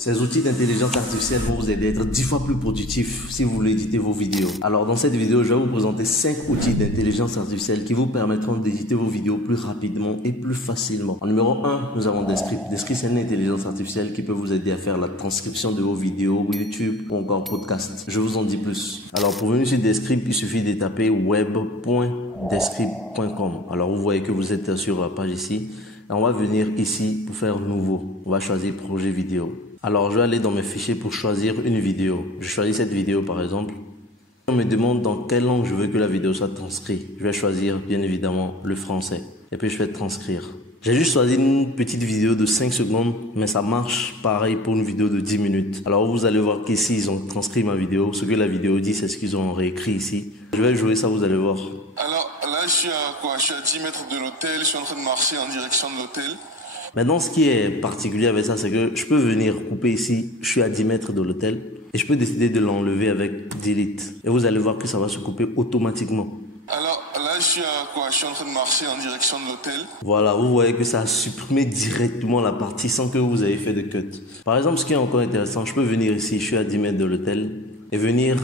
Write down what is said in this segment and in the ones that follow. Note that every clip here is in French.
Ces outils d'intelligence artificielle vont vous aider à être 10 fois plus productif si vous voulez éditer vos vidéos. Alors dans cette vidéo, je vais vous présenter 5 outils d'intelligence artificielle qui vous permettront d'éditer vos vidéos plus rapidement et plus facilement. En numéro 1, nous avons Descript. Descript, c'est une intelligence artificielle qui peut vous aider à faire la transcription de vos vidéos YouTube ou encore podcast. Je vous en dis plus. Alors pour venir sur Descript, il suffit de taper web.descript.com. Alors vous voyez que vous êtes sur la page ici. Et on va venir ici pour faire nouveau. On va choisir projet vidéo. Alors je vais aller dans mes fichiers pour choisir une vidéo. Je choisis cette vidéo par exemple. On me demande dans quelle langue je veux que la vidéo soit transcrite. Je vais choisir bien évidemment le français. Et puis je vais transcrire. J'ai juste choisi une petite vidéo de 5 secondes, mais ça marche pareil pour une vidéo de 10 minutes. Alors vous allez voir qu'ici ils ont transcrit ma vidéo. Ce que la vidéo dit, c'est ce qu'ils ont réécrit ici. Je vais jouer ça, vous allez voir. Alors là je suis à 10 mètres de l'hôtel, je suis en train de marcher en direction de l'hôtel. Maintenant, ce qui est particulier avec ça, c'est que je peux venir couper ici, je suis à 10 mètres de l'hôtel, et je peux décider de l'enlever avec Delete. Et vous allez voir que ça va se couper automatiquement. Alors là, je suis en train de marcher en direction de l'hôtel. Voilà, vous voyez que ça a supprimé directement la partie sans que vous ayez fait de cut. Par exemple, ce qui est encore intéressant, je peux venir ici, je suis à 10 mètres de l'hôtel, et venir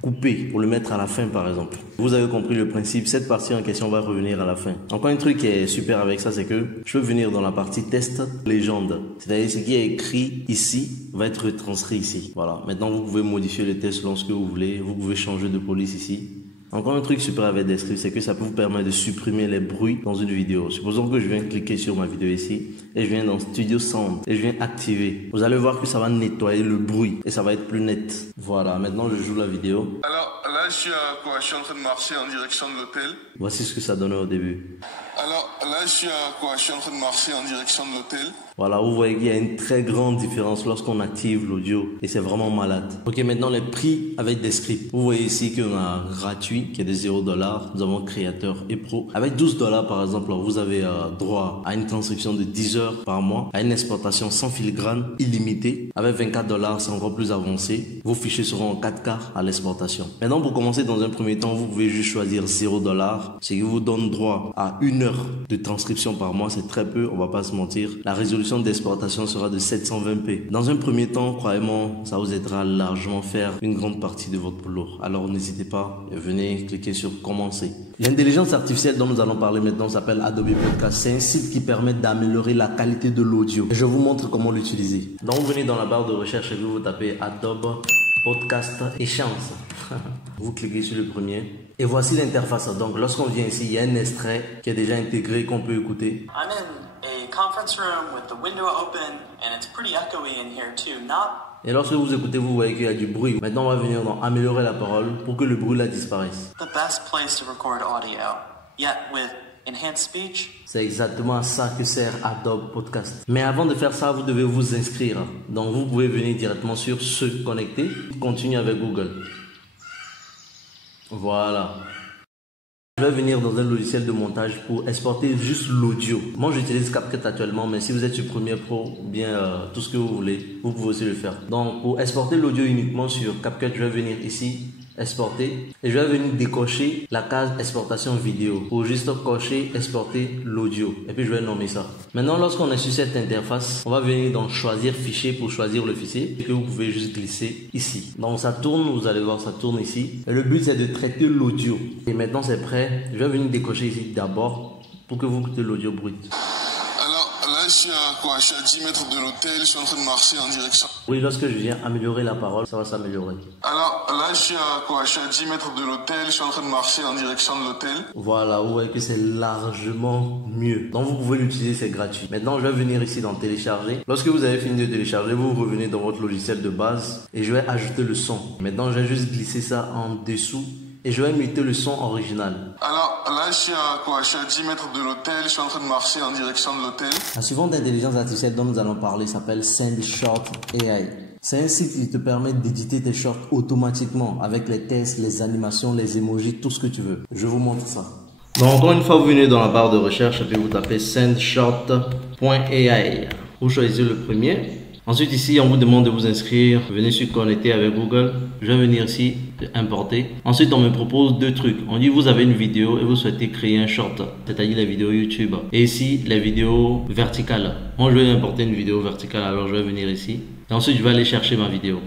couper pour le mettre à la fin par exemple. Vous avez compris le principe, cette partie en question va revenir à la fin. Encore un truc qui est super avec ça, c'est que je peux venir dans la partie test légende. C'est-à-dire ce qui est écrit ici va être retranscrit ici. Voilà, maintenant vous pouvez modifier le test selon ce que vous voulez. Vous pouvez changer de police ici. Encore un truc super avec Descript, c'est que ça peut vous permettre de supprimer les bruits dans une vidéo. Supposons que je viens cliquer sur ma vidéo ici et je viens dans Studio Sound et je viens activer. Vous allez voir que ça va nettoyer le bruit et ça va être plus net. Voilà, maintenant je joue la vidéo. Alors là, je suis en train de marcher en direction de l'hôtel. Voici ce que ça donnait au début. Alors là, je suis en train de marcher en direction de l'hôtel. Voilà, vous voyez qu'il y a une très grande différence lorsqu'on active l'audio et c'est vraiment malade. Ok, maintenant les prix avec Descript. Vous voyez ici qu'on a gratuit qui est de 0$. Nous avons créateur et pro. Avec 12$ par exemple, vous avez droit à une transcription de 10 heures par mois, à une exportation sans filigrane illimitée. Avec 24$, c'est encore plus avancé. Vos fichiers seront en 4K à l'exportation. Maintenant, pour commencer dans un premier temps, vous pouvez juste choisir 0$, ce qui vous donne droit à 1 heure de transcription par mois. C'est très peu, on va pas se mentir. La résolution d'exportation sera de 720p. Dans un premier temps, croyez-moi, ça vous aidera largement à faire une grande partie de votre boulot. Alors n'hésitez pas, venez cliquer sur commencer. L'intelligence artificielle dont nous allons parler maintenant s'appelle Adobe Podcast. C'est un site qui permet d'améliorer la qualité de l'audio. Je vous montre comment l'utiliser. Donc vous venez dans la barre de recherche et vous tapez Adobe Podcast et chance. Vous cliquez sur le premier et voici l'interface. Donc lorsqu'on vient ici, il y a un extrait qui est déjà intégré qu'on peut écouter. I'm in a conference room with the window open and it's pretty echoey in here too. Et lorsque vous écoutez, vous voyez qu'il y a du bruit. Maintenant, on va venir dans améliorer la parole pour que le bruit là disparaisse. The best place to record audio. Yet with enhanced speech. C'est exactement à ça que sert Adobe Podcast. Mais avant de faire ça, vous devez vous inscrire. Donc vous pouvez venir directement sur se connecter. Continuez avec Google. Voilà. Je vais venir dans un logiciel de montage pour exporter juste l'audio. Moi j'utilise CapCut actuellement, mais si vous êtes sur Premiere Pro, bien tout ce que vous voulez, vous pouvez aussi le faire. Donc pour exporter l'audio uniquement sur CapCut, je vais venir ici, exporter, et je vais venir décocher la case exportation vidéo pour juste cocher exporter l'audio, et puis je vais nommer ça. Maintenant lorsqu'on est sur cette interface, on va venir dans choisir fichier pour choisir le fichier que vous pouvez juste glisser ici. Donc ça tourne, vous allez voir, ça tourne ici, et le but c'est de traiter l'audio. Et maintenant c'est prêt, je vais venir décocher ici d'abord pour que vous écoutez l'audio brut. Là, je suis à 10 mètres de l'hôtel, je suis en train de marcher en direction. Oui, lorsque je viens améliorer la parole, ça va s'améliorer. Alors là, je suis à 10 mètres de l'hôtel, je suis en train de marcher en direction de l'hôtel. Voilà, vous voyez que c'est largement mieux. Donc vous pouvez l'utiliser, c'est gratuit. Maintenant, je vais venir ici dans télécharger. Lorsque vous avez fini de télécharger, vous revenez dans votre logiciel de base et je vais ajouter le son. Maintenant, je vais juste glisser ça en dessous. Et je vais imiter le son original. Alors là, je suis à 10 mètres de l'hôtel, je suis en train de marcher en direction de l'hôtel. La suivante intelligence artificielle dont nous allons parler s'appelle SendShot AI. C'est un site qui te permet d'éditer tes shorts automatiquement avec les tests, les animations, les emojis, tout ce que tu veux. Je vous montre ça. Donc encore une fois, vous venez dans la barre de recherche et puis vous tapez SendShot.ai. Vous choisissez le premier. Ensuite ici, on vous demande de vous inscrire. Venez sur connecter avec Google. Je vais venir ici, importer. Ensuite, on me propose deux trucs. On dit vous avez une vidéo et vous souhaitez créer un short, c'est-à-dire les vidéos YouTube. Et ici, les vidéos verticales. Moi, je vais importer une vidéo verticale, alors je vais venir ici. Et ensuite, je vais aller chercher ma vidéo.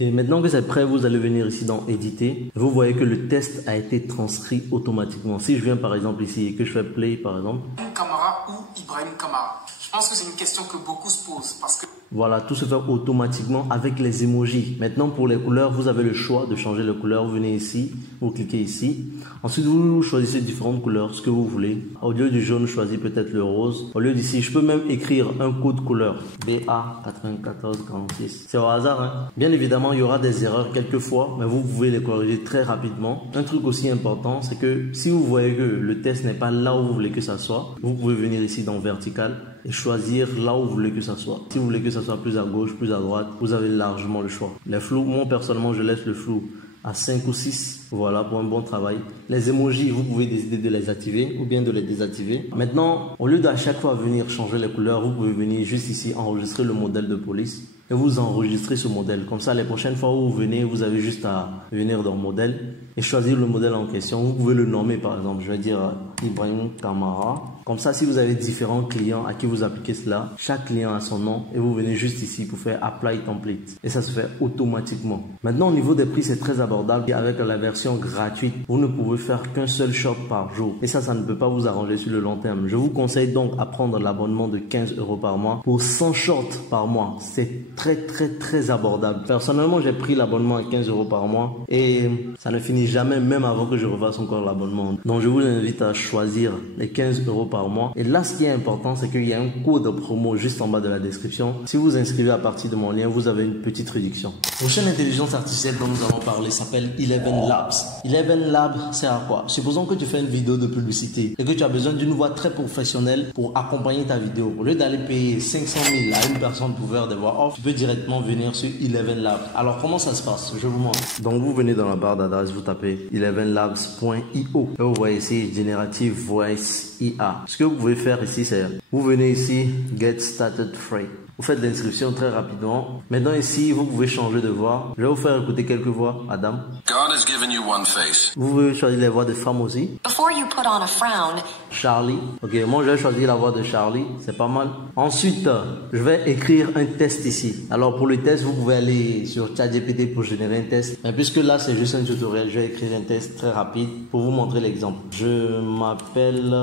Et maintenant que c'est prêt, vous allez venir ici dans éditer. Vous voyez que le test a été transcrit automatiquement. Si je viens par exemple ici et que je fais play par exemple. Kamara ou Ibrahim Kamara? Je pense que c'est une question que beaucoup se posent parce que... Voilà, tout se fait automatiquement avec les emojis. Maintenant, pour les couleurs, vous avez le choix de changer les couleurs. Vous venez ici, vous cliquez ici. Ensuite, vous choisissez différentes couleurs, ce que vous voulez. Au lieu du jaune, choisis peut-être le rose. Au lieu d'ici, je peux même écrire un code couleur. BA9446. C'est au hasard, hein. Bien évidemment, il y aura des erreurs quelquefois, mais vous pouvez les corriger très rapidement. Un truc aussi important, c'est que si vous voyez que le test n'est pas là où vous voulez que ça soit, vous pouvez venir ici dans vertical et choisir là où vous voulez que ça soit. Si vous voulez que ça soit plus à gauche, plus à droite, vous avez largement le choix. Les flous, moi personnellement, je laisse le flou à 5 ou 6, voilà, pour un bon travail. Les emojis, vous pouvez décider de les activer ou bien de les désactiver. Maintenant, au lieu d'à chaque fois venir changer les couleurs, vous pouvez venir juste ici enregistrer le modèle de police et vous enregistrez ce modèle. Comme ça, les prochaines fois où vous venez, vous avez juste à venir dans modèle et choisir le modèle en question. Vous pouvez le nommer par exemple, je vais dire Ibrahim Kamara. Comme ça, si vous avez différents clients à qui vous appliquez cela, chaque client a son nom et vous venez juste ici pour faire Apply Template. Et ça se fait automatiquement. Maintenant, au niveau des prix, c'est très abordable. Et avec la version gratuite, vous ne pouvez faire qu'un seul short par jour. Et ça ne peut pas vous arranger sur le long terme. Je vous conseille donc à prendre l'abonnement de 15 € par mois pour 100 shorts par mois. C'est très abordable. Personnellement, j'ai pris l'abonnement à 15 € par mois et ça ne finit jamais, même avant que je refasse encore l'abonnement. Donc, je vous invite à choisir les 15 € par mois. Et là, ce qui est important, c'est qu'il y a un code promo juste en bas de la description. Si vous vous inscrivez à partir de mon lien, vous avez une petite réduction. La prochaine intelligence artificielle dont nous allons parler s'appelle Eleven Labs. Eleven Labs sert à quoi? Supposons que tu fais une vidéo de publicité et que tu as besoin d'une voix très professionnelle pour accompagner ta vidéo. Au lieu d'aller payer 500 000 à une personne pour faire des voix off, tu peux directement venir sur Eleven Labs. Alors, comment ça se passe? Je vous montre. Donc, vous venez dans la barre d'adresse, vous tapez elevenlabs.io. Et vous voyez ici Generative Voice IA. Ce que vous pouvez faire ici, c'est vous venez ici, Get Started Free. Vous faites l'inscription très rapidement. Maintenant ici, vous pouvez changer de voix. Je vais vous faire écouter quelques voix, Adam. God has given you one face. Vous pouvez choisir les voix de femmes aussi. Before you put on a frown. Charlie. Ok, moi je vais choisir la voix de Charlie. C'est pas mal. Ensuite, je vais écrire un test ici. Alors pour le test, vous pouvez aller sur ChatGPT pour générer un test. Mais puisque là, c'est juste un tutoriel, je vais écrire un test très rapide pour vous montrer l'exemple. Je m'appelle...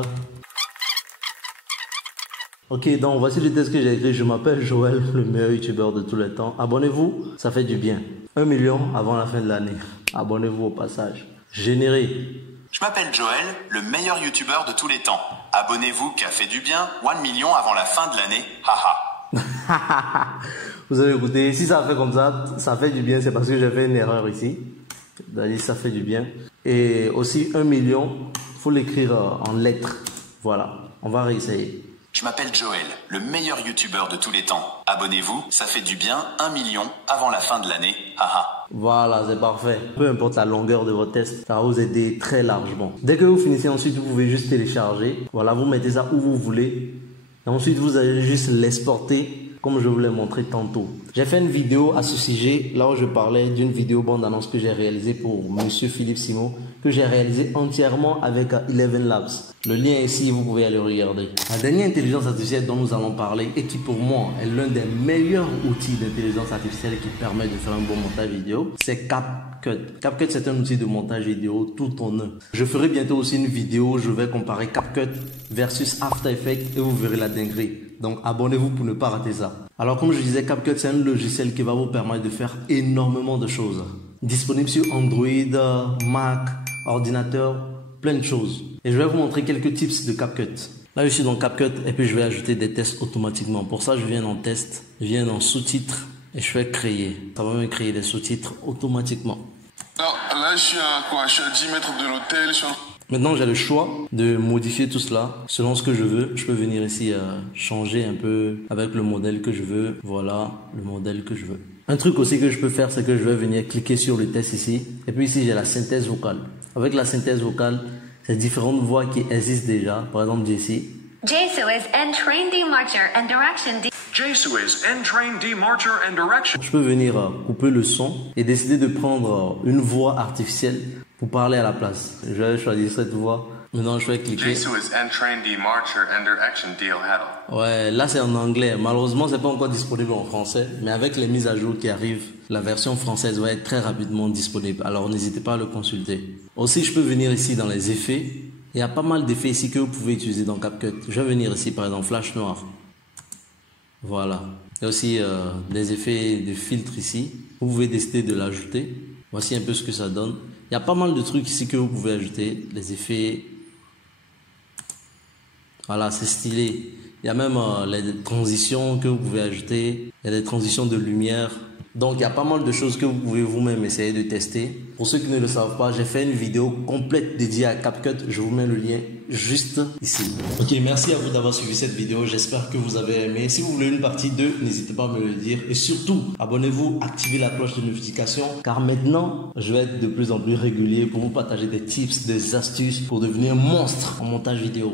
Ok, donc voici le test que j'ai écrit. Je m'appelle Joël, le meilleur youtubeur de tous les temps. Abonnez-vous, ça fait du bien. 1 million avant la fin de l'année. Abonnez-vous au passage. Généré. Je m'appelle Joël, le meilleur youtubeur de tous les temps. Abonnez-vous, qui a fait du bien, 1 million avant la fin de l'année. Haha. Vous avez écouté, si ça fait comme ça fait du bien, c'est parce que j'ai fait une erreur ici. D'ailleurs, ça fait du bien. Et aussi 1 million, il faut l'écrire en lettres. Voilà, on va réessayer. Je m'appelle Joël, le meilleur youtubeur de tous les temps. Abonnez-vous, ça fait du bien, 1 million avant la fin de l'année. Haha. Voilà, c'est parfait. Peu importe la longueur de votre test, ça va vous aider très largement. Dès que vous finissez, ensuite, vous pouvez juste télécharger. Voilà, vous mettez ça où vous voulez. Et ensuite, vous allez juste l'exporter comme je vous l'ai montré tantôt. J'ai fait une vidéo à ce sujet, là où je parlais d'une vidéo bande-annonce que j'ai réalisée pour Monsieur Philippe Simon, que j'ai réalisé entièrement avec Eleven Labs. Le lien est ici, vous pouvez aller regarder. La dernière intelligence artificielle dont nous allons parler et qui pour moi est l'un des meilleurs outils d'intelligence artificielle qui permet de faire un bon montage vidéo, c'est CapCut. CapCut, c'est un outil de montage vidéo tout en un. Je ferai bientôt aussi une vidéo où je vais comparer CapCut versus After Effects et vous verrez la dinguerie. Donc abonnez-vous pour ne pas rater ça. Alors comme je disais, CapCut c'est un logiciel qui va vous permettre de faire énormément de choses. Disponible sur Android, Mac, ordinateur, plein de choses. Et je vais vous montrer quelques tips de CapCut. Là je suis dans CapCut et puis je vais ajouter des tests automatiquement. Pour ça je viens dans test, je viens dans sous-titres et je fais créer. Ça va me créer des sous-titres automatiquement. Alors là je suis à 10 mètres de l'hôtel. Maintenant, j'ai le choix de modifier tout cela selon ce que je veux. Je peux venir ici changer un peu avec le modèle que je veux. Voilà le modèle que je veux. Un truc aussi que je peux faire, c'est que je vais venir cliquer sur le test ici. Et puis ici, j'ai la synthèse vocale. Avec la synthèse vocale, c'est différentes voix qui existent déjà. Par exemple, Jessie. Jesu is N-train D-marcher and direction D. Jesu is N-train D-marcher and direction. Je peux venir couper le son et décider de prendre une voix artificielle pour parler à la place. Je vais choisir cette voix. Maintenant, je vais cliquer. Jesu is N-train D-marcher and direction deal heddle. Ouais, là c'est en anglais. Malheureusement, c'est pas encore disponible en français, mais avec les mises à jour qui arrivent, la version française va être très rapidement disponible. Alors n'hésitez pas à le consulter. Aussi, je peux venir ici dans les effets. Il y a pas mal d'effets ici que vous pouvez utiliser dans CapCut. Je vais venir ici par exemple flash noir. Voilà. Il y a aussi des effets de filtre ici. Vous pouvez décider de l'ajouter. Voici un peu ce que ça donne. Il y a pas mal de trucs ici que vous pouvez ajouter. Les effets. Voilà, c'est stylé. Il y a même les transitions que vous pouvez ajouter. Il y a des transitions de lumière. Donc, il y a pas mal de choses que vous pouvez vous-même essayer de tester. Pour ceux qui ne le savent pas, j'ai fait une vidéo complète dédiée à CapCut. Je vous mets le lien juste ici. Ok, merci à vous d'avoir suivi cette vidéo. J'espère que vous avez aimé. Si vous voulez une partie 2, n'hésitez pas à me le dire. Et surtout, abonnez-vous, activez la cloche de notification. Car maintenant, je vais être de plus en plus régulier pour vous partager des tips, des astuces pour devenir monstre en montage vidéo.